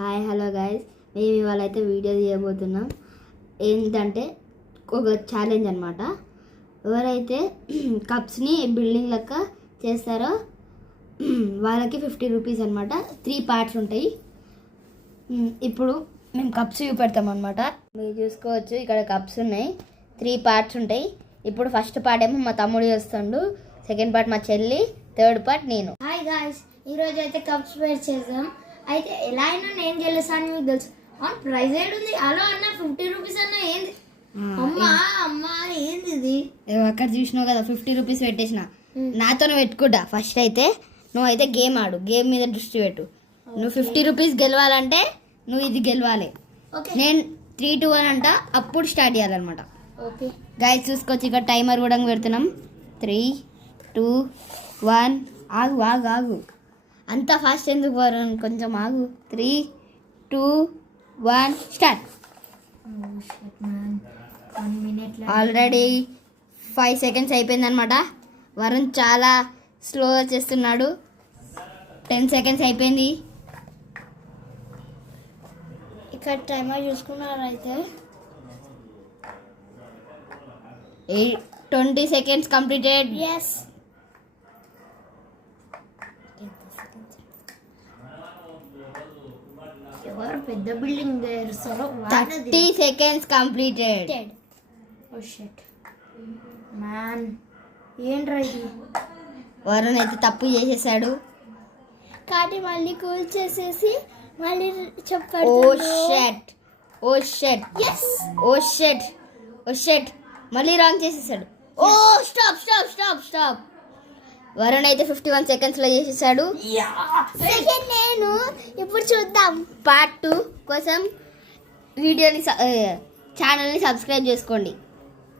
Hi hello guys, మేము ఇవాళ అయితే వీడియో తీయబోతున్నాం. ఏంటంటే ఒక ఛాలెంజ్ అనమాట. ఎవరైతే కప్స్ని బిల్డింగ్ లెక్క చేస్తారో వాళ్ళకి 50 రూపీస్ అనమాట. 3 పార్ట్స్ ఉంటాయి. ఇప్పుడు మేము కప్స్ చూపెడతాం అనమాట. మీరు చూసుకోవచ్చు, ఇక్కడ కప్స్ ఉన్నాయి. 3 పార్ట్స్ ఉంటాయి. ఇప్పుడు ఫస్ట్ పార్ట్ ఏమో మా తమ్ముడు చేస్తాడు, సెకండ్ పార్ట్ మా చెల్లి, థర్డ్ పార్ట్ నేను. హాయ్ గాయ్స్, ఈరోజు అయితే కప్స్ వేర్ చేద్దాం. అయితే ఎలా అయినా నేను గెలుస్తాను, మీకు తెలుసు. ప్రైజ్ ఏడు ఉంది. హలో అన్న, 50 రూపీస్ అన్న. ఏంది అమ్మా ఏంది ఇది? అక్కడ చూసినావు కదా, 50 రూపీస్ పెట్టేసిన. నాతోనే పెట్టుకుంటా. ఫస్ట్ అయితే నువ్వు అయితే గేమ్ ఆడు, గేమ్ మీద దృష్టి పెట్టు. నువ్వు 50 రూపీస్ గెలవాలంటే నువ్వు ఇది గెలవాలి. నేను 3, 2, 1 అంట, అప్పుడు స్టార్ట్ చేయాలన్నమాట. ఓకే గైస్ చూసుకోవచ్చు, ఇక్కడ టైమర్ కూడా పెడుతున్నాం. 3, 2, 1. ఆగు ఆగు ఆగు, అంత ఫాస్ట్ ఎందుకు పోరాను, కొంచెం ఆగు. 3, 2, 1 స్టార్ట్. ఆల్రెడీ 5 సెకండ్స్ అయిపోయిందనమాట. వరుణ్ చాలా స్లోగా చేస్తున్నాడు. 10 సెకండ్స్ అయిపోయింది. ఇక్కడ టైమర్ చూసుకున్నారు. అయితే 20 సెకండ్స్ కంప్లీటెడ్. ఎస్, ఎవరు పెద్ద బిల్డింగ్ చేస్తారో 30 seconds completed. Oh shit man, ఏంట్రా ఇది? వరుణ్ అయితే తప్పు చేసేసాడు. కాటి మళ్ళీ కూల్ చేసేసి మళ్ళీ ఓ చెప్పాడు. Shut, oh shut, oh shut, oh shut, మళ్ళీ రాంగ్ చేసేసాడు. Oh stop stop stop stop. Varun అయితే 51 సెకండ్స్లో చేసేసాడు. సెకండ్ నేను. ఇప్పుడు చూద్దాం. పార్ట్ 2 కోసం వీడియోని ఛానల్ని సబ్స్క్రైబ్ చేసుకోండి.